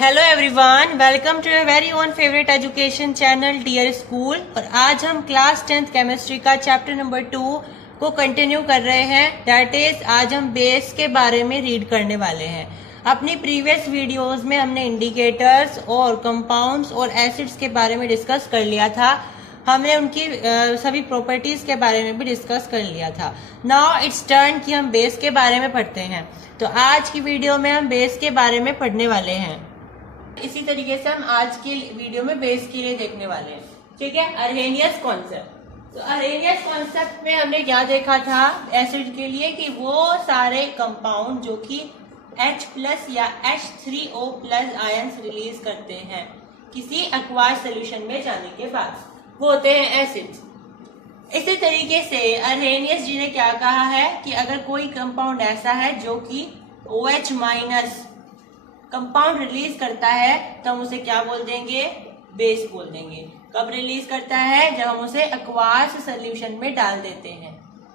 Hello everyone, welcome to your very own favourite education channel dear school. और आज हम class 10th chemistry का chapter number 2 को continue कर रहे हैं। दैट इज आज हम बेस के बारे में रीड करने वाले हैं। अपनी प्रीवियस वीडियोस में हमने इंडिकेटर्स और कंपाउंड्स और एसिड्स के बारे में डिस्कस कर लिया था। हमने उनकी सभी प्रॉपर्टीज के बारे में भी डिस्कस कर लिया था। नाउ इट्स टर्न कि हम बेस के बारे में पढ़ते हैं। तो आज की वीडियो में हम बेस के बारे में पढ़ने वाले हैं। इसी तरीके से हम आज की वीडियो में बेस के लिए देखने वाले हैं। ठीक है, अरहेनियस कॉन्सेप्ट। तो अरहेनियस कॉन्सेप्ट में हमने क्या देखा था एसिड के लिए कि वो सारे कंपाउंड जो कि H+ या H3O+ आयंस रिलीज करते हैं किसी एक्वायर्ड सॉल्यूशन में जाने के बाद, वो होते हैं एसिड्स। इसी तरीके से अरहेनियस जी ने क्या कहा है कि अगर कोई कंपाउंड ऐसा है जो कि OH- कंपाउंड रिलीज करता है तो हम उसे क्या बोल देंगे, बेस बोल देंगे। कब रिलीज करता है, जब हम उसे एक्वायर्ड सॉल्यूशन में डाल देते हैं।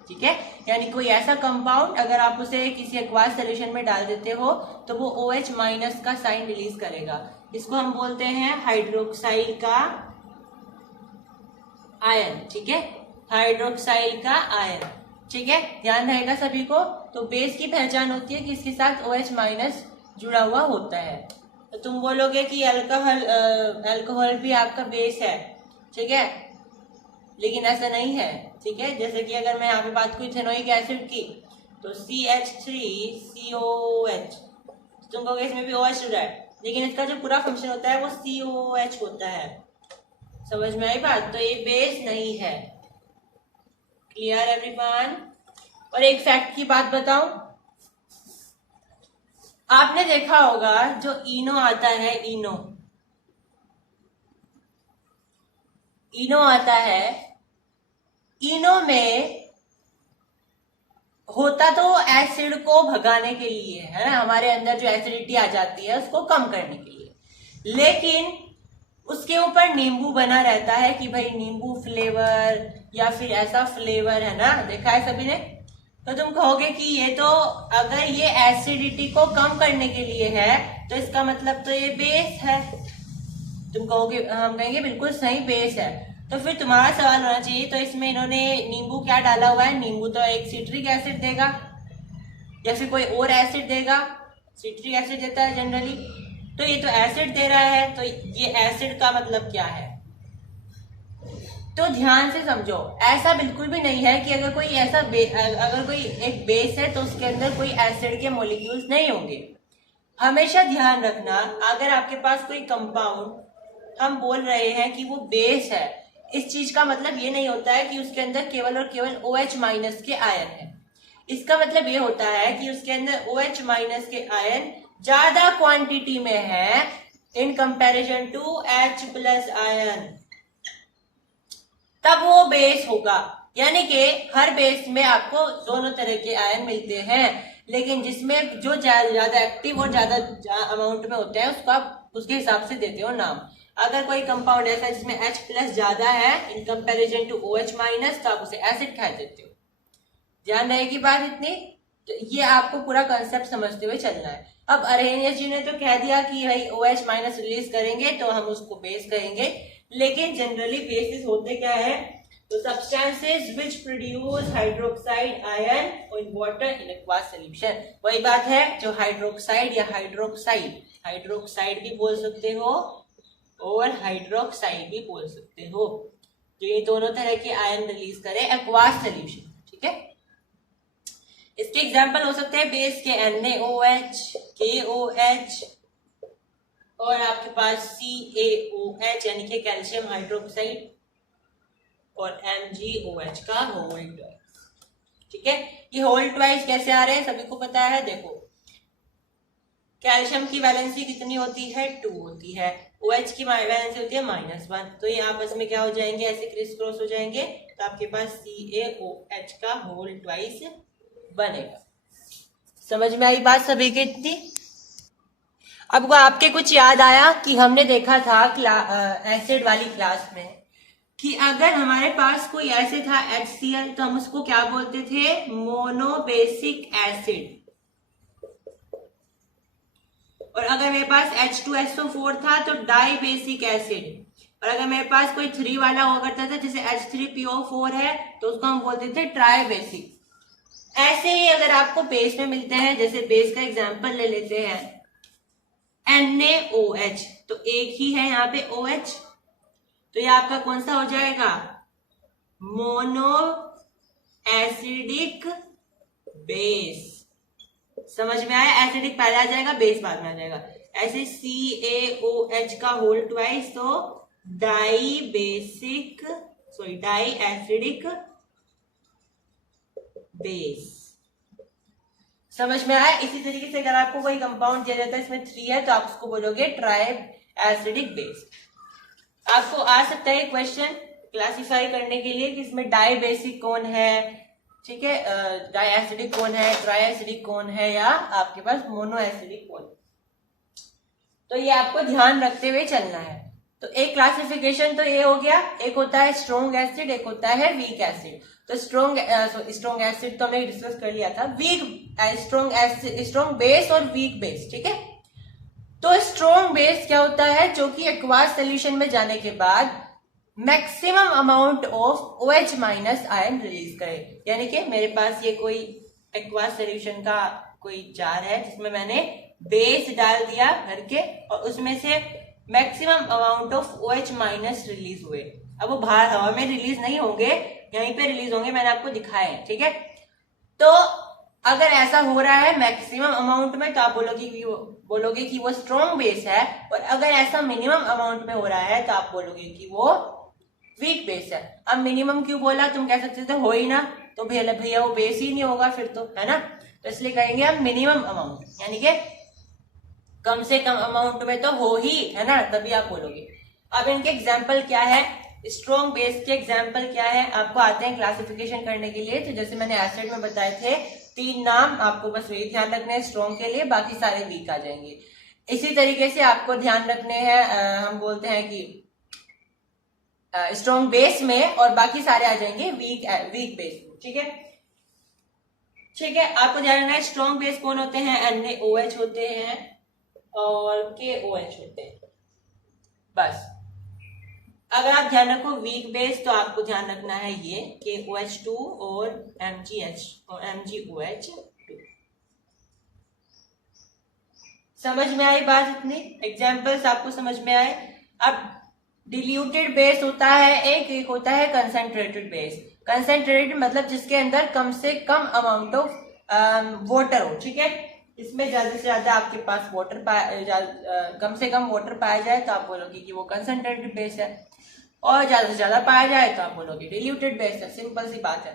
ठीक है, यानी कोई ऐसा कंपाउंड अगर आप उसे किसी एक्वायर्ड सॉल्यूशन में डाल देते हो तो वो OH- का साइन रिलीज करेगा। इसको हम बोलते हैं हाइड्रोक्साइल का आयन। ठीक है, हाइड्रोक्साइल का आयन। ठीक है, ध्यान रहेगा सभी को। तो बेस की पहचान होती है कि इसके साथ OH- जुड़ा हुआ होता है। तो तुम बोलोगे कि अल्कोहल भी आपका बेस है। ठीक है, लेकिन ऐसा नहीं है। ठीक है, जैसे कि अगर मैं यहाँ पे बात करूँ इथेनोइक एसिड की तो CH3COH, तुम कहोगे इसमें भी OH जुड़ा है, लेकिन इसका जो पूरा फंक्शन होता है वो COH होता है। समझ में आई बात? तो ये बेस नहीं है। Clear everyone? और एक फैक्ट की बात बताऊं, आपने देखा होगा जो इनो आता है, इनो आता है, इनो में होता तो एसिड को भगाने के लिए है ना, हमारे अंदर जो एसिडिटी आ जाती है उसको कम करने के लिए, लेकिन उसके ऊपर नींबू बना रहता है कि भाई नींबू फ्लेवर या फिर ऐसा फ्लेवर है ना, देखा है सभी ने। तो तुम कहोगे कि ये तो अगर ये एसिडिटी को कम करने के लिए है तो इसका मतलब तो ये बेस है। तुम कहोगे, हम कहेंगे बिल्कुल सही बेस है। तो फिर तुम्हारा सवाल होना चाहिए तो इसमें इन्होंने नींबू क्या डाला हुआ है? नींबू तो एक सिट्रिक एसिड देगा या फिर कोई और एसिड देगा। सिट्रिक एसिड देता है जनरली, तो ये तो एसिड दे रहा है, तो ये एसिड का मतलब क्या है? तो ध्यान से समझो, ऐसा बिल्कुल भी नहीं है कि अगर कोई एक बेस है तो उसके अंदर कोई एसिड के मॉलिक्यूल्स नहीं होंगे। हमेशा ध्यान रखना, अगर आपके पास कोई कंपाउंड हम बोल रहे हैं कि वो बेस है, इस चीज का मतलब ये नहीं होता है कि उसके अंदर केवल और केवल OH- के आयन है। इसका मतलब ये होता है कि उसके अंदर OH- के आयन ज्यादा क्वांटिटी में है in comparison to H+ ion, तब वो बेस होगा। यानी कि हर बेस में आपको दोनों तरह के आयन मिलते हैं, लेकिन जिसमें जो ज्यादा एक्टिव और ज्यादा अमाउंट में होते हैं उसको आप उसके हिसाब से देते हो नाम। अगर कोई कंपाउंड ऐसा है जिसमें H+ ज्यादा है इन कंपैरिजन टू OH- तो आप उसे एसिड कह देते हो। ध्यान रहेगी बात इतनी। तो ये आपको पूरा कंसेप्ट समझते हुए चलना है। अब अरहेनियस जी ने तो कह दिया कि भाई OH- रिलीज करेंगे तो हम उसको बेस कहेंगे, लेकिन जनरली बेसिस होते क्या है? तो substances which produce hydroxide ion in water in acquired solution. वही बात है जो हाइड्रोक्साइड या हाइड्रोक्साइड भी बोल सकते हो और हाइड्रोक्साइड भी बोल सकते हो, जो ये दोनों तरह के आयन रिलीज करे एक्वायर्ड सॉल्यूशन। ठीक है, इसके एग्जाम्पल हो सकते हैं बेस के NaOH, KOH और आपके पास CaOH यानी कि कैल्शियम हाइड्रोक्साइड और MgOH का होल ट्वाइस। ठीक है, ये होल ट्वाइस कैसे आ रहे हैं सभी को पता है। देखो, कैल्शियम की वैलेंसी कितनी होती है? 2 होती है। OH की वैलेंसी होती है -1, तो ये आपस में क्या हो जाएंगे? ऐसे क्रिस क्रॉस हो जाएंगे, तो आपके पास CaOH का होल ट्वाइस बनेगा। समझ में आई बात सभी की इतनी? अब आपके कुछ याद आया कि हमने देखा था एसिड वाली क्लास में कि अगर हमारे पास कोई एसिड था HCl तो हम उसको क्या बोलते थे? Monobasic acid. और अगर मेरे पास H2SO4 था तो डाई बेसिक एसिड। और अगर मेरे पास कोई 3 वाला हुआ करता था जैसे H3PO4 है तो उसको हम बोलते थे ट्राई बेसिक। ऐसे ही अगर आपको बेस में मिलते हैं, जैसे बेस का एग्जांपल ले लेते हैं NaOH, तो एक ही है यहाँ पे OH, तो ये आपका कौन सा हो जाएगा? Mono acidic base. समझ में आया? एसिडिक पहले आ जाएगा, बेस बाद में आ जाएगा। ऐसे CaOH का होल ट्वाइस, तो डाई एसिडिक बेस। समझ में आया? इसी तरीके से अगर आपको कोई कंपाउंड दिया जाता है इसमें 3 है तो आप उसको बोलोगे ट्राई एसिडिक बेस। आपको आ सकता है क्वेश्चन क्लासिफाई करने के लिए कि इसमें डाई बेसिक कौन है, ठीक है, डाई एसिडिक कौन है, ट्राई एसिडिक कौन है, या आपके पास मोनो एसिडिक कौन है। तो ये आपको ध्यान रखते हुए चलना है। तो एक क्लासिफिकेशन तो ये हो गया, एक होता है स्ट्रॉन्ग एसिड, एक होता है वीक एसिड। तो स्ट्रॉन्ग एसिड तो हमने डिस्कस कर लिया था, स्ट्रॉन्ग बेस और वीक बेस, ठीक है। तो स्ट्रॉन्ग बेस क्या होता है? जो कि एक्वास सोल्यूशन में जाने के बाद maximum amount of OH minus ion release करे। यानी कि मेरे पास ये कोई एक्वास सोल्यूशन का कोई जार है जिसमें मैंने बेस डाल दिया भर के और उसमें से maximum amount of OH minus release हुए। अब वो बाहर हवा में रिलीज नहीं होंगे, यहीं पे रिलीज होंगे, मैंने आपको दिखाए हैं, ठीक है। तो अगर ऐसा हो रहा है मैक्सिमम अमाउंट में तो आप बोलोगे कि वो स्ट्रॉन्ग बेस है, और अगर ऐसा मिनिमम अमाउंट में हो रहा है तो आप बोलोगे कि वो वीक बेस है। अब मिनिमम क्यों बोला? तुम कह सकते थे हो ही ना, तो भैया वो बेस ही नहीं होगा फिर तो, है ना। तो इसलिए कहेंगे हम मिनिमम अमाउंट, यानी कि कम से कम अमाउंट में तो हो ही, है ना, तभी आप बोलोगे। अब इनके एग्जाम्पल क्या है, स्ट्रॉन्ग बेस के एग्जाम्पल क्या है, आपको आते हैं क्लासिफिकेशन करने के लिए। तो जैसे मैंने एसिड में बताए थे 3 नाम, आपको बस वही ध्यान रखने हैं स्ट्रॉन्ग के लिए, बाकी सारे वीक आ जाएंगे। इसी तरीके से आपको ध्यान रखने हैं, हम बोलते हैं कि स्ट्रॉन्ग बेस में, और बाकी सारे आ जाएंगे वीक बेस, ठीक है। ठीक है, आपको ध्यान रखना है स्ट्रॉन्ग बेस कौन होते हैं? NaOH होते हैं और KOH होते हैं, बस। अगर आप ध्यान रखो वीक बेस तो आपको ध्यान रखना है ये KOH2 और MgOH। समझ में आई बात? इतनी एग्जाम्पल्स आपको समझ में आए। अब डिल्यूटेड बेस होता है एक होता है कंसंट्रेटेड बेस। कंसंट्रेटेड मतलब जिसके अंदर कम से कम अमाउंट ऑफ वाटर हो, ठीक है। इसमें ज्यादा से ज्यादा आपके पास वाटर कम से कम वाटर पाया जाए तो आप बोलोगे कि वो कंसंट्रेटेड बेस है, और ज्यादा से ज्यादा पाया जाए तो आप बोलोगे डिल्यूटेड बेस है। सिंपल सी बात है।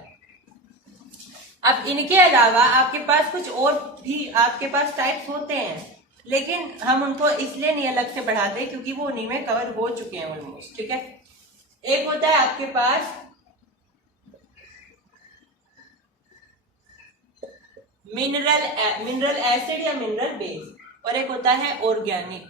अब इनके अलावा आपके पास कुछ और भी आपके पास टाइप्स होते हैं, लेकिन हम उनको इसलिए नहीं अलग से बढ़ाते क्योंकि वो उन्हीं में कवर हो चुके हैं ऑलमोस्ट, ठीक है। एक होता है आपके पास मिनरल एसिड या मिनरल बेस, और एक होता है ऑर्गेनिक।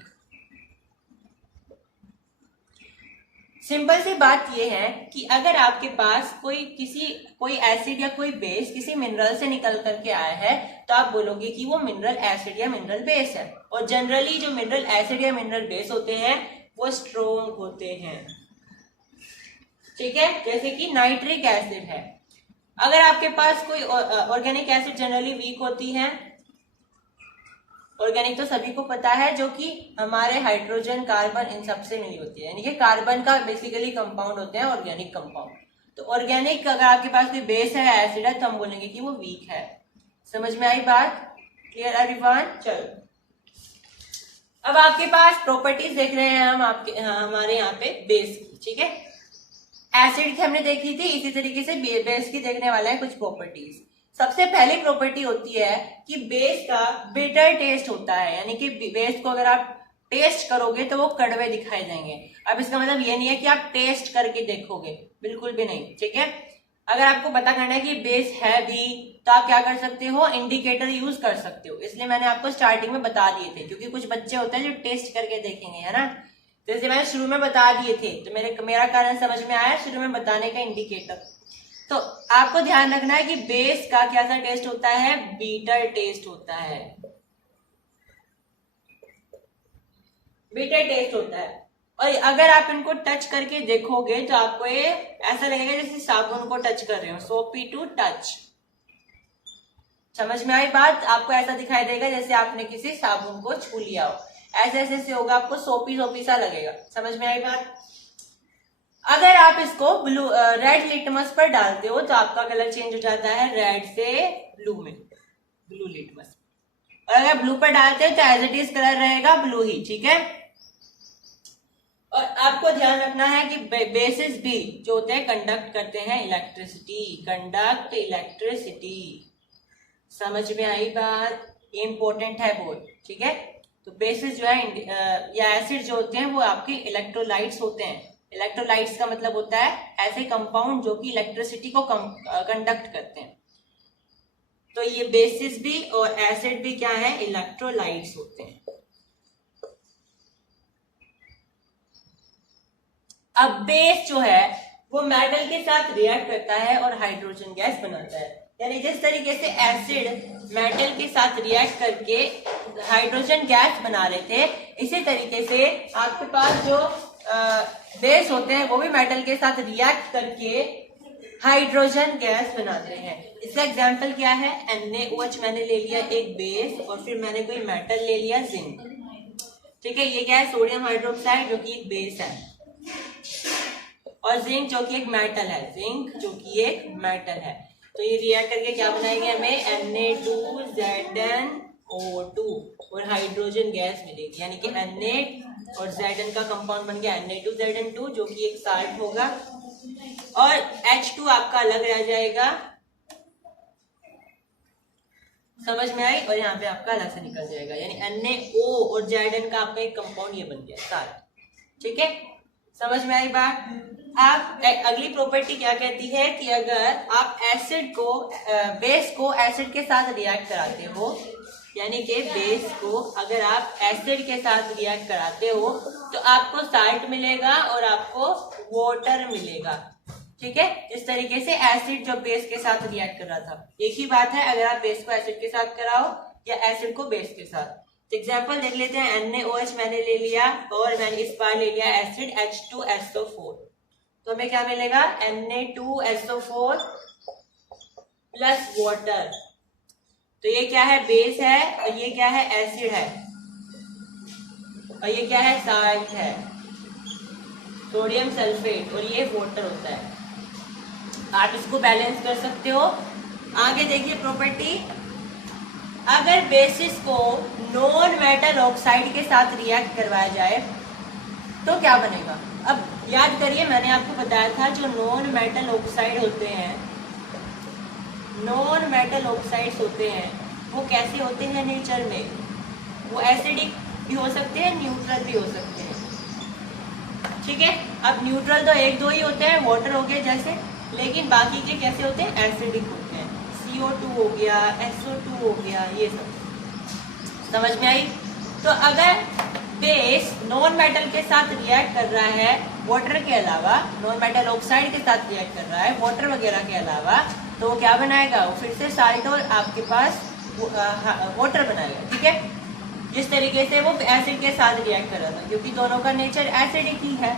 सिंपल सी बात यह है कि अगर आपके पास कोई एसिड या कोई बेस किसी मिनरल से निकल करके आया है तो आप बोलोगे कि वो मिनरल एसिड या मिनरल बेस है। और जनरली जो मिनरल एसिड या मिनरल बेस होते हैं वो स्ट्रोंग होते हैं, ठीक है। जैसे कि नाइट्रिक एसिड है। अगर आपके पास कोई ऑर्गेनिक एसिड जनरली वीक होती है, ऑर्गेनिक तो सभी को पता है, जो कि हमारे हाइड्रोजन कार्बन इन सबसे मिली होती है, यानी कि कार्बन का बेसिकली कंपाउंड होते हैं ऑर्गेनिक कंपाउंड। तो ऑर्गेनिक अगर आपके पास कोई बेस है, एसिड है, तो हम बोलेंगे कि वो वीक है। समझ में आई बात? Clear everyone? चलो अब आपके पास प्रॉपर्टीज देख रहे हैं हम हमारे यहाँ पे बेस की, ठीक है। एसिड की हमने देखी थी, इसी तरीके से बेस की देखने वाला है कुछ प्रॉपर्टीज। सबसे पहली प्रॉपर्टी होती है कि बेस का बिटर टेस्ट होता है, यानी कि बेस को अगर आप टेस्ट करोगे तो वो कड़वे दिखाई देंगे। अब इसका मतलब ये नहीं है कि आप टेस्ट करके देखोगे, बिल्कुल भी नहीं, ठीक है। अगर आपको पता करना है कि बेस है भी तो आप क्या कर सकते हो, इंडिकेटर यूज कर सकते हो। इसलिए मैंने आपको स्टार्टिंग में बता दिए थे, क्योंकि कुछ बच्चे होते हैं जो टेस्ट करके देखेंगे, है ना। जैसे मैंने शुरू में बता दिए थे तो मेरा कारण समझ में आया शुरू में बताने का, इंडिकेटर। तो आपको ध्यान रखना है कि बेस का क्या सा टेस्ट होता है, बीटर टेस्ट होता है। बिटर टेस्ट होता है। और अगर आप इनको टच करके देखोगे तो आपको ये ऐसा लगेगा जैसे साबुन को टच कर रहे हो, सोपी टू टच। समझ में आई बात? आपको ऐसा दिखाई देगा जैसे आपने किसी साबुन को छू लिया हो, ऐसे ऐसे से होगा, आपको सोपी सोपी सा लगेगा। समझ में आई बात? अगर आप इसको ब्लू रेड लिटमस पर डालते हो तो आपका कलर चेंज हो जाता है रेड से ब्लू में, ब्लू लिटमस। और अगर ब्लू पर डालते हैं तो एज इट इज कलर रहेगा ब्लू ही, ठीक है। और आपको ध्यान रखना है कि बेसिस भी जो होते हैं कंडक्ट करते हैं इलेक्ट्रिसिटी, कंडक्ट इलेक्ट्रिसिटी। समझ में आई बात? ये इंपॉर्टेंट है बहुत, ठीक है। तो बेसिस जो है या एसिड जो होते हैं वो आपके इलेक्ट्रोलाइट्स होते हैं। इलेक्ट्रोलाइट्स का मतलब होता है ऐसे कंपाउंड जो कि इलेक्ट्रिसिटी को कंडक्ट करते हैं। तो ये बेसिस भी और एसिड भी क्या है, इलेक्ट्रोलाइट्स होते हैं। अब बेस जो है वो मेटल के साथ रिएक्ट करता है और हाइड्रोजन गैस बनाता है। यानी जिस तरीके से एसिड मेटल के साथ रिएक्ट करके हाइड्रोजन गैस बना रहे थे, इसी तरीके से आपके पास जो बेस होते हैं वो भी मेटल के साथ रिएक्ट करके हाइड्रोजन गैस बनाते हैं। इसका एग्जाम्पल क्या है, NaOH मैंने ले लिया एक बेस और फिर मैंने कोई मेटल ले लिया जिंक, ठीक है। ये क्या है, सोडियम हाइड्रोक्साइड जो कि एक बेस है, और जिंक जो कि एक मेटल है, जिंक जो कि एक मेटल है। तो ये रिएक्ट करके क्या बनाएंगे, हमें Na2ZnO2 और हाइड्रोजन गैस मिलेगी। यानी कि Na और Zn का कंपाउंड बन गया Na2Zn2 जो कि एक साल्ट होगा, और H2 आपका अलग रह जाएगा। समझ में आई? और यहाँ पे आपका अलग से निकल जाएगा, यानी NaO और Zn का आपका एक कंपाउंड ये बन गया साल्ट, ठीक है। समझ में आई बात? आप अगली प्रॉपर्टी क्या कहती है कि अगर आप एसिड को बेस को एसिड के साथ रिएक्ट कराते हो, यानी कि बेस को अगर आप एसिड के साथ रिएक्ट कराते हो तो आपको साल्ट मिलेगा और आपको वाटर मिलेगा, ठीक है। इस तरीके से एसिड जो बेस के साथ रिएक्ट कर रहा था, एक ही बात है अगर आप बेस को एसिड के साथ कराओ या एसिड को बेस के साथ। एग्जाम्पल देख लेते हैं, NaOH मैंने ले लिया और मैंने इस बार ले लिया एसिड H2SO4, तो हमें क्या मिलेगा, Na2SO4 प्लस वाटर। तो ये क्या है, बेस है, और ये क्या है, एसिड है, और ये क्या है, साल्ट है, सोडियम सल्फेट, और ये वाटर होता है। आप इसको बैलेंस कर सकते हो। आगे देखिए प्रॉपर्टी, अगर बेसिस को नॉन मेटल ऑक्साइड के साथ रिएक्ट करवाया जाए तो क्या बनेगा। अब याद करिए, मैंने आपको बताया था जो नॉन मेटल ऑक्साइड होते हैं, नॉन मेटल ऑक्साइड्स होते हैं वो कैसे होते हैं नेचर में, वो एसिडिक भी हो सकते हैं, न्यूट्रल भी हो सकते हैं, ठीक है। अब न्यूट्रल तो एक दो ही होते हैं, वाटर हो गया जैसे, लेकिन बाकी के कैसे होते हैं, एसिडिक होते हैं। CO2 हो गया, SO2 हो गया, ये सब समझ में आई। तो अगर बेस नॉन मेटल के साथ रिएक्ट कर रहा है वाटर के अलावा, नॉन मेटल ऑक्साइड के साथ रिएक्ट कर रहा है वाटर वगैरह के अलावा, तो वो क्या बनाएगा, वो फिर से साल्ट और आपके पास वाटर बनाएगा, ठीक है। जिस तरीके से वो एसिड के साथ रिएक्ट कर रहा था, क्योंकि दोनों का नेचर एसिडिक ही है,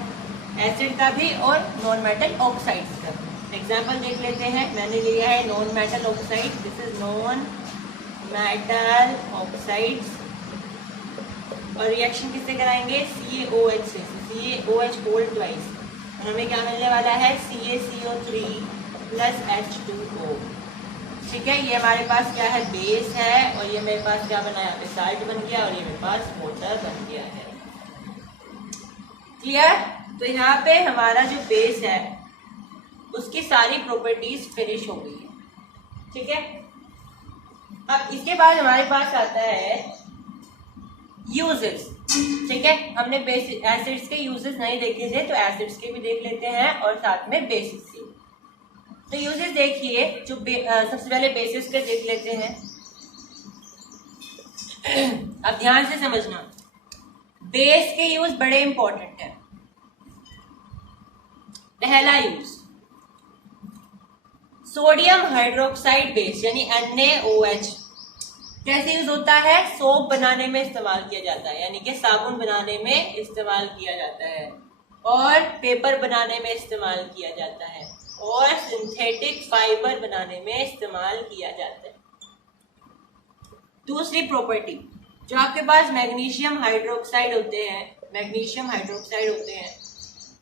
एसिड का भी और नॉन मेटल ऑक्साइड का। एग्जाम्पल देख लेते हैं, मैंने लिया है non metal oxide, this is non metal oxides, और रिएक्शन किससे कराएंगे, CaOH से, CaOH होल्ड ट्वाइस, और हमें क्या मिलने वाला है, CaCO3 प्लस H2O, ठीक है। ये हमारे पास क्या है, बेस है, और ये मेरे पास क्या बना है, यहाँ पे साल्ट बन गया, और ये मेरे पास वाटर बन गया है, क्लियर। तो यहाँ पे हमारा जो बेस है उसकी सारी प्रॉपर्टीज फिनिश हो गई है, ठीक है। अब इसके बाद हमारे पास आता है यूजेस, ठीक है। हमने बेसिक एसिड्स के यूजेस नहीं देखे थे, तो एसिड्स के भी देख लेते हैं और साथ में बेसिस के। तो यूजेस देखिए, जो सबसे पहले बेसिस के देख लेते हैं। अब ध्यान से समझना, बेस के यूज बड़े इंपॉर्टेंट है। पहला यूज, सोडियम हाइड्रोक्साइड बेस यानी NaOH, कैसे यूज होता है? सोप बनाने में इस्तेमाल किया जाता है, यानी कि साबुन बनाने में इस्तेमाल किया जाता है, और पेपर बनाने में इस्तेमाल किया जाता है, और सिंथेटिक फाइबर बनाने में इस्तेमाल किया जाता है। दूसरी प्रॉपर्टी, जो आपके पास मैग्नीशियम हाइड्रोक्साइड होते हैं,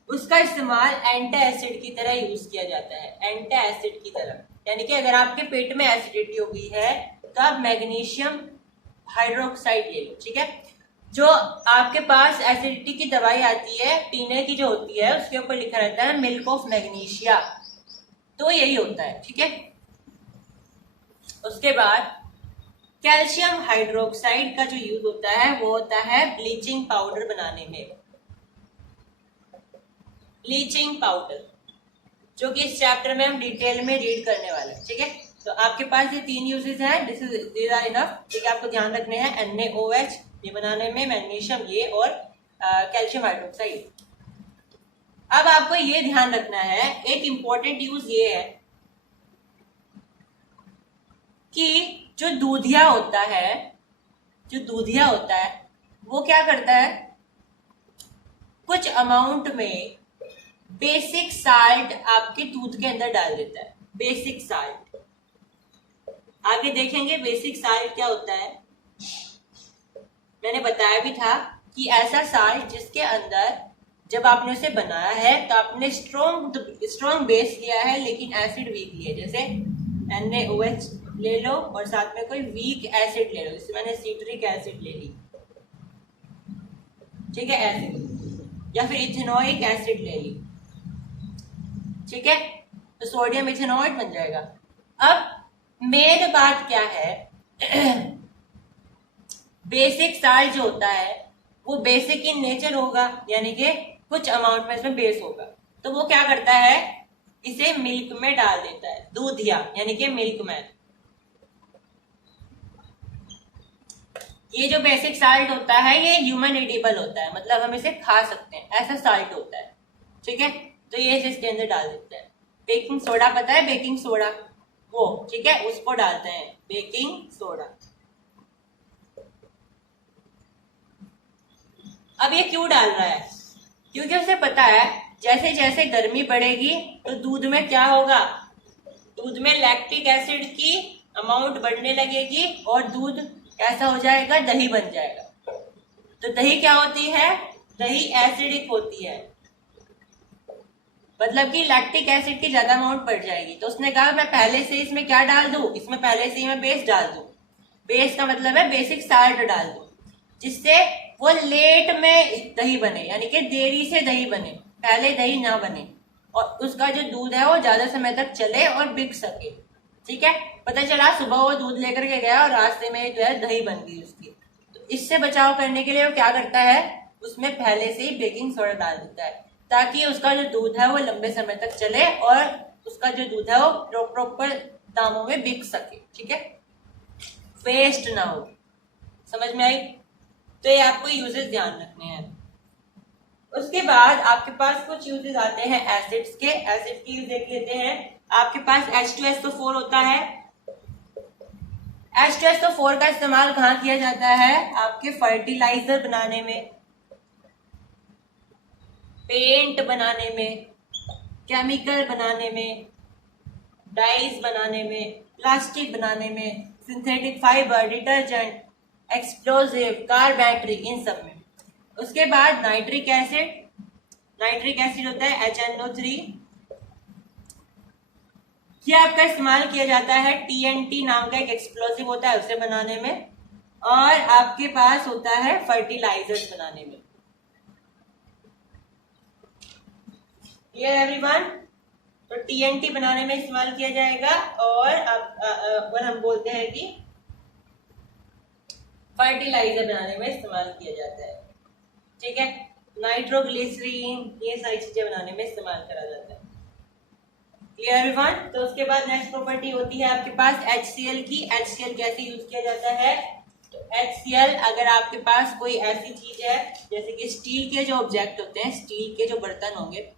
उसका इस्तेमाल एंटी एसिड की तरह यूज किया जाता है, एंटी एसिड की तरह। यानी कि अगर आपके पेट में एसिडिटी हो गई है तो आप मैग्नीशियम हाइड्रोक्साइड ले लो, ठीक है। जो आपके पास एसिडिटी की दवाई आती है पीने की, जो होती है उसके ऊपर लिखा रहता है मिल्क ऑफ मैग्नीशिया, तो यही होता है, ठीक है। उसके बाद कैल्शियम हाइड्रोक्साइड का जो यूज होता है वो होता है ब्लीचिंग पाउडर बनाने में, ब्लीचिंग पाउडर, जो कि इस चैप्टर में हम डिटेल में रीड करने वाले हैं, ठीक है। तो आपके पास ये 3 यूजेस हैं, दिस आर इनफ, ठीक है। आपको ध्यान रखने हैं NaOH ये बनाने में, मैग्नीशियम ये, और कैल्शियम हाइड्रोक्साइड। अब आपको ये ध्यान रखना है, एक इंपॉर्टेंट यूज ये है कि जो दूधिया होता है वो क्या करता है, कुछ अमाउंट में बेसिक साल्ट आपके दूध के अंदर डाल देता है, बेसिक साल्ट। आगे देखेंगे बेसिक साल्ट क्या होता है। मैंने बताया भी था कि ऐसा साल्ट जिसके अंदर जब आपने उसे बनाया है तो आपने स्ट्रॉन्ग बेस लिया है लेकिन एसिड वीक लिया, जैसे NaOH ले लो और साथ में कोई वीक एसिड ले लो, जैसे मैंने सिट्रिक एसिड ले ली, ठीक है, एसिड, या फिर इथेनोइक एसिड ले ली, ठीक है, तो सोडियम इथेनॉइड बन जाएगा। अब मेन बात क्या है, बेसिक साल्ट जो होता है वो बेसिक इन नेचर होगा, यानी कि कुछ अमाउंट में इसमें बेस होगा, तो वो क्या करता है, इसे मिल्क में डाल देता है, दूधिया यानी कि मिल्क मैन। ये जो बेसिक साल्ट होता है ये ह्यूमन एडिबल होता है, मतलब हम इसे खा सकते हैं, ऐसा साल्ट होता है, ठीक है। तो ये इसके अंदर डाल देते हैं। बेकिंग सोडा पता है, बेकिंग सोडा वो, ठीक है, उसको डालते हैं, बेकिंग सोडा। अब ये क्यों डाल रहा है, क्योंकि उसे पता है जैसे जैसे गर्मी बढ़ेगी तो दूध में क्या होगा, दूध में लैक्टिक एसिड की अमाउंट बढ़ने लगेगी और दूध कैसा हो जाएगा, दही बन जाएगा। तो दही क्या होती है, दही एसिडिक होती है, मतलब कि लैक्टिक एसिड की ज्यादा अमाउंट बढ़ जाएगी। तो उसने कहा मैं पहले से इसमें क्या डाल दूं, इसमें पहले से ही मैं बेस डाल दूं, बेस का मतलब है बेसिक साल्ट डाल दूं, जिससे वो लेट में दही बने, यानी कि देरी से दही बने, पहले दही ना बने, और उसका जो दूध है वो ज्यादा समय तक चले और बिक सके, ठीक है। पता चला सुबह वो दूध लेकर के गया और रास्ते में जो है दही बन गई उसकी, तो इससे बचाव करने के लिए वो क्या करता है, उसमें पहले से ही बेकिंग सोडा डाल देता है, ताकि उसका जो दूध है वो लंबे समय तक चले और उसका जो दूध है वो प्रॉपर दामों में बिक सके, ठीक है, वेस्ट ना हो। समझ में आई? तो ये आपको यूजेस ध्यान रखने हैं। उसके बाद आपके पास कुछ यूजेस आते हैं एसिड्स के, एसिड की यूज देख लेते हैं। आपके पास H2SO4 होता है। H2SO4 का इस्तेमाल कहाँ किया जाता है, आपके फर्टिलाइजर बनाने में, पेंट बनाने में, केमिकल बनाने में, डाइज बनाने में, प्लास्टिक बनाने में, synthetic fibre, detergent, explosive, car battery, इन सब में। उसके बाद नाइट्रिक एसिड होता है HNO3, ये आपका इस्तेमाल किया जाता है TNT नाम का एक एक्सप्लोजिव होता है उसे बनाने में, और आपके पास होता है फर्टिलाइजर्स बनाने में। Clear everyone? तो TNT बनाने में इस्तेमाल किया जाएगा, और हम बोलते हैं कि फर्टिलाइजर बनाने में इस्तेमाल किया जाता है, ठीक है। नाइट्रोग्लिसरीन, ये सारी चीजें बनाने में इस्तेमाल करा जाता है। Clear everyone? तो उसके बाद नेक्स्ट प्रॉपर्टी होती है आपके पास HCl की। HCl कैसे यूज किया जाता है, तो HCl अगर आपके पास कोई ऐसी चीज है जैसे कि स्टील के जो ऑब्जेक्ट होते हैं, स्टील के जो बर्तन होंगे,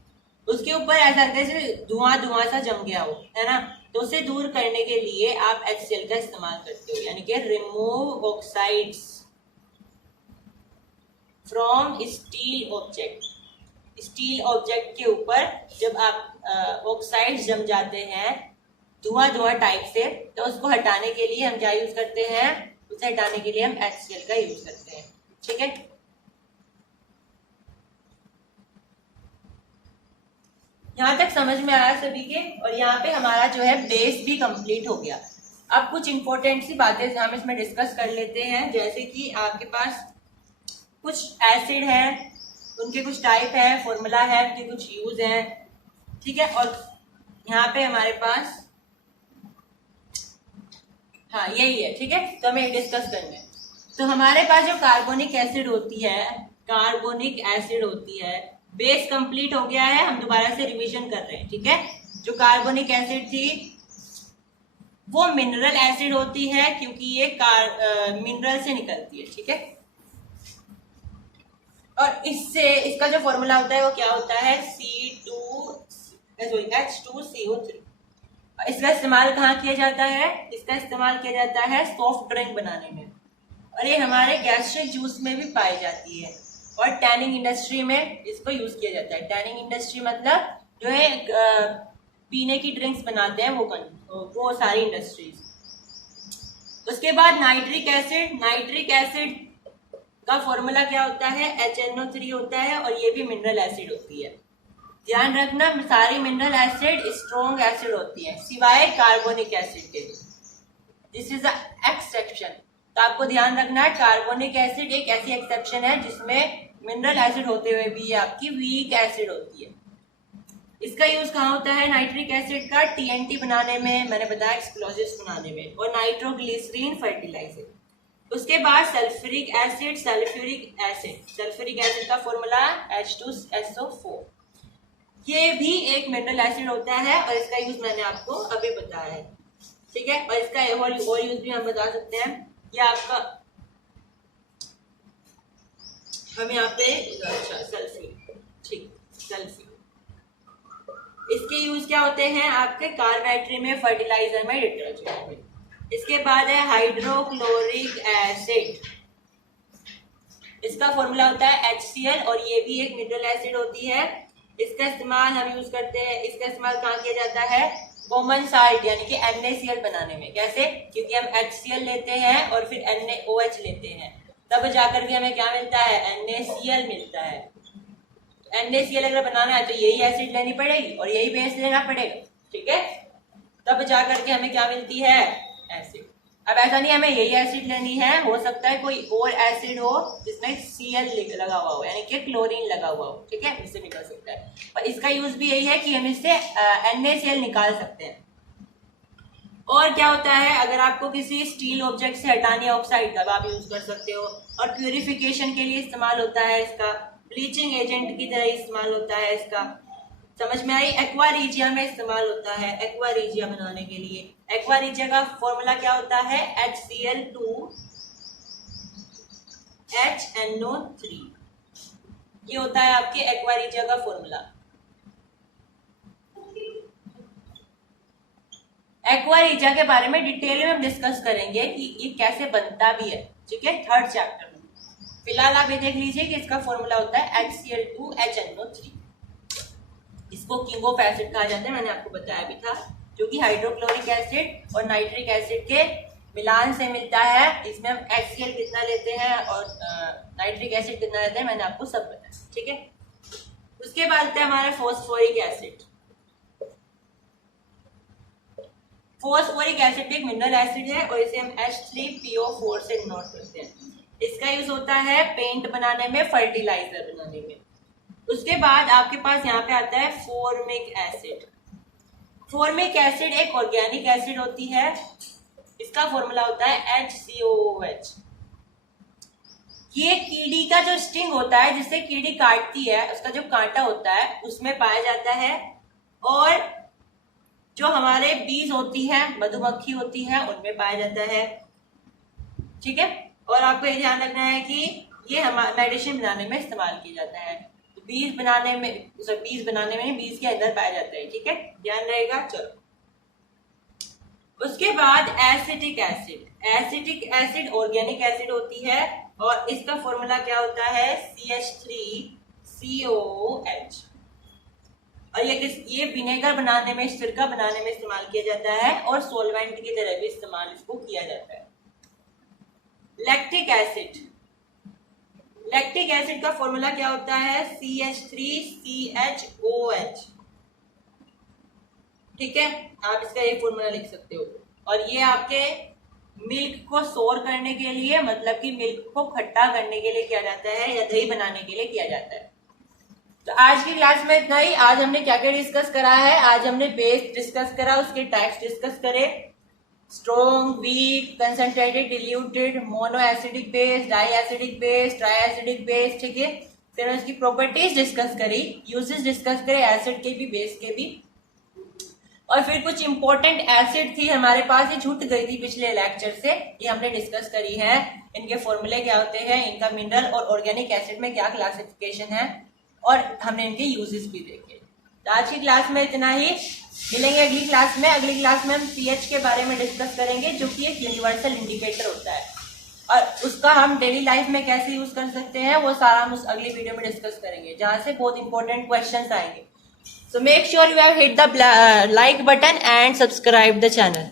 उसके ऊपर ऐसा लगता है धुआं सा जम गया हो, है ना, तो उसे दूर करने के लिए आप HCl का इस्तेमाल करते हो, यानी कि remove oxides from steel object. Steel object के ऊपर जब आप ऑक्साइड्स जम जाते हैं धुआं टाइप से, तो उसको हटाने के लिए हम क्या यूज करते हैं, उसे हटाने के लिए हम HCl का यूज करते हैं। ठीक है, यहाँ तक समझ में आया सभी के। और यहाँ पे हमारा जो है बेस भी कंप्लीट हो गया। अब कुछ इंपॉर्टेंट सी बातें हम इसमें डिस्कस कर लेते हैं, जैसे कि आपके पास कुछ एसिड है, उनके कुछ टाइप है, फॉर्मूला है, उनके कुछ यूज है। ठीक है, और यहाँ पे हमारे पास हाँ यही है। ठीक है, तो हमें डिस्कस करना है। तो हमारे पास जो कार्बोनिक एसिड होती है, कार्बोनिक एसिड होती है, बेस कंप्लीट हो गया है, हम दोबारा से रिवीजन कर रहे हैं। ठीक है, जो कार्बोनिक एसिड थी वो मिनरल एसिड होती है, क्योंकि ये मिनरल से निकलती है। ठीक है, और इससे इसका जो फॉर्मूला होता है वो क्या होता है, H2CO3। इसका इस्तेमाल कहाँ किया जाता है, इसका इस्तेमाल किया जाता है सॉफ्ट ड्रिंक बनाने में, और ये हमारे गैस्ट्रिक जूस में भी पाई जाती है, और टैनिंग इंडस्ट्री में इसको यूज किया जाता है। टैनिंग इंडस्ट्री मतलब जो है पीने की ड्रिंक्स बनाते हैं वो सारी इंडस्ट्रीज। उसके बाद नाइट्रिक एसिड, नाइट्रिक एसिड का फॉर्मूला क्या होता है, HNO3 होता है, और ये भी मिनरल एसिड होती है। ध्यान रखना, सारी मिनरल एसिड स्ट्रॉन्ग एसिड होती है सिवाय कार्बोनिक एसिड के। This is a exception. तो आपको ध्यान रखना है, कार्बोनिक एसिड एक ऐसी एक्सेप्शन है जिसमें मिनरल एसिड होते हुए भी ये आपकी वीक एसिड होती है। इसका यूज कहाँ होता है नाइट्रिक एसिड का, TNT बनाने में, मैंने बताया एक्सप्लोजिव्स बनाने में, और नाइट्रोग्लिसरीन फर्टिलाइजर। उसके बाद सल्फ्यूरिक एसिड, सल्फ्यूरिक एसिड का फॉर्मूला H2SO4। ये भी एक मिनरल एसिड होता है, और इसका यूज मैंने आपको अभी बताया है। ठीक है, और इसका और यूज भी हम बता सकते हैं। ये आपका हम यहाँ पे सल्फ्यूरिक, ठीक, सल्फ्यूरिक, इसके यूज क्या होते हैं आपके कार्बेटरी में, फर्टिलाइजर में, डिटर्जेंट में। इसके बाद है हाइड्रोक्लोरिक एसिड, इसका फॉर्मूला होता है HCl, और ये भी एक मिनरल एसिड होती है। इसका इस्तेमाल हम यूज करते हैं, इसका इस्तेमाल कहाँ किया जाता है, कॉमन साल्ट यानी कि NaCl बनाने में। कैसे, क्योंकि हम HCl लेते हैं और फिर NaOH लेते हैं, तब जाकर के हमें क्या मिलता है, NaCl मिलता है। NaCl अगर बनाना है तो यही एसिड लेनी पड़ेगी और यही बेस लेना पड़ेगा। ठीक है, तब जाकर के हमें क्या मिलती है, एसिड। अब ऐसा नहीं हमें यही एसिड लेनी है, हो सकता है कोई और एसिड हो जिसमें Cl लगा हुआ हो, यानी कि क्लोरीन लगा हुआ हो। ठीक है, इससे निकल सकता है, और इसका यूज भी यही है कि हम इससे NaCl निकाल सकते हैं। और क्या होता है, अगर आपको किसी स्टील ऑब्जेक्ट से हटानी है ऑक्साइड, तब आप यूज कर सकते हो। और प्यूरिफिकेशन के लिए इस्तेमाल होता है इसका, ब्लीचिंग एजेंट की तरह इस्तेमाल होता है इसका। समझ में आई। एक्वारीजिया में इस्तेमाल होता है, एक्वारीजिया बनाने के लिए। एक्वारीजिया का फॉर्मूला क्या होता है, HCl2HNO3, ये होता है आपके एक्वारीजिया का फॉर्मूला। एक्वारीजिया के बारे में डिटेल में हम डिस्कस करेंगे कि ये कैसे बनता भी है। ठीक है, 3rd चैप्टर में। फिलहाल आप ये देख लीजिए कि इसका फॉर्मूला होता है HCl2HNO3। इसको किंग ऑफ एसिड कहा जाता है, मैंने आपको बताया भी था, जो कि हाइड्रोक्लोरिक एसिड और नाइट्रिक एसिड के मिलान से मिलता है। इसमें हम HCl कितना लेते हैं और नाइट्रिक एसिड कितना लेते हैं, मैंने आपको सब बताया। ठीक है, उसके बाद आता है हमारा फॉस्फोरिक एसिड। फॉस्फोरिक एसिड एक मिनरल एसिड है और इसे हम H3PO4 से डिनोट करते हैं। इसका यूज होता है पेंट बनाने में, फर्टिलाइजर बनाने में। उसके बाद आपके पास यहाँ पे आता है फॉर्मिक एसिड। फॉर्मिक एसिड एक ऑर्गेनिक एसिड होती है, इसका फॉर्मूला होता है HCOOH। ये कीड़ी का जो स्टिंग होता है, जिससे कीड़ी काटती है, उसका जो कांटा होता है उसमें पाया जाता है। और जो हमारे बीज होती है, मधुमक्खी होती है, उनमें पाया जाता है। ठीक है, और आपको ये ध्यान रखना है कि ये हमारे मेडिसिन बनाने में इस्तेमाल किया जाता है। तो बीज बनाने में बीज के अंदर पाया जाता है। ठीक है, ध्यान रहेगा। चलो उसके बाद acetic acid. Acetic acid organic acid होती है और इसका फॉर्मूला क्या होता है CH3COH। और ये विनेगर बनाने में, सिरका बनाने में इस्तेमाल किया जाता है और सोलवेंट की तरह भी इस्तेमाल इसको किया जाता है। Lactic acid. लैक्टिक एसिड का फॉर्मूला क्या होता है CH3CHOH। ठीक है, आप इसका एक फॉर्मूला लिख सकते हो। और ये आपके मिल्क को सोर करने के लिए, मतलब कि मिल्क को खट्टा करने के लिए किया जाता है या दही बनाने के लिए किया जाता है। तो आज की क्लास में इतना ही। आज हमने क्या क्या डिस्कस करा है, आज हमने बेस डिस्कस करा, उसके टाइप्स डिस्कस करे, strong, weak, concentrated, diluted, mono acidic base, di acidic base, tri acidic base. ठीक है, फिर उसकी प्रॉपर्टीज डिस्कस करी, यूजेस डिस्कस करे एसिड के भी बेस के भी। और फिर कुछ इंपॉर्टेंट एसिड थी हमारे पास, ये छूट गई थी पिछले लेक्चर से, ये हमने डिस्कस करी है। इनके फॉर्मूले क्या होते हैं, इनका मिनरल और ऑर्गेनिक एसिड में क्या क्लासिफिकेशन है, और हमने इनके यूजेस भी देखे। तो आज की क्लास में इतना ही, मिलेंगे अगली क्लास में। अगली क्लास में हम pH के बारे में डिस्कस करेंगे, जो कि एक यूनिवर्सल इंडिकेटर होता है और उसका हम डेली लाइफ में कैसे यूज कर सकते हैं वो सारा हम उस अगली वीडियो में डिस्कस करेंगे, जहां से बहुत इंपॉर्टेंट क्वेश्चंस आएंगे। So make sure you have hit the like button and subscribe the channel.